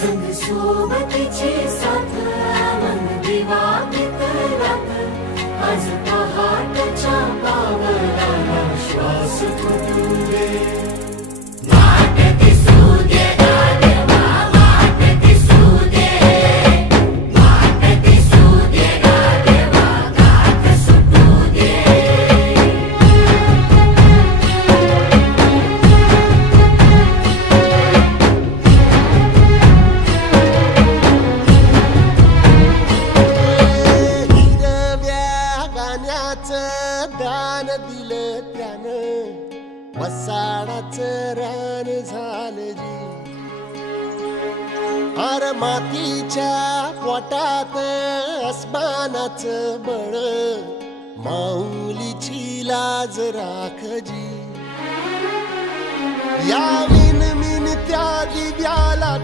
संग सोबतीची साथ मन दिवा मित्रात आज पहाटच्या पावलाला श्वास फुटू दे वाट दिसू दे गाढवा वाट दिसू दे वाट दिसू दे गाढवा गाठ सुटू दे दान दिलं त्यानं वसाडाचं रान झालं जी अर मातीच्या पोटात अस्मानाचं बळ माऊलीची लाज राख जी या विनमिन त्या दिव्याला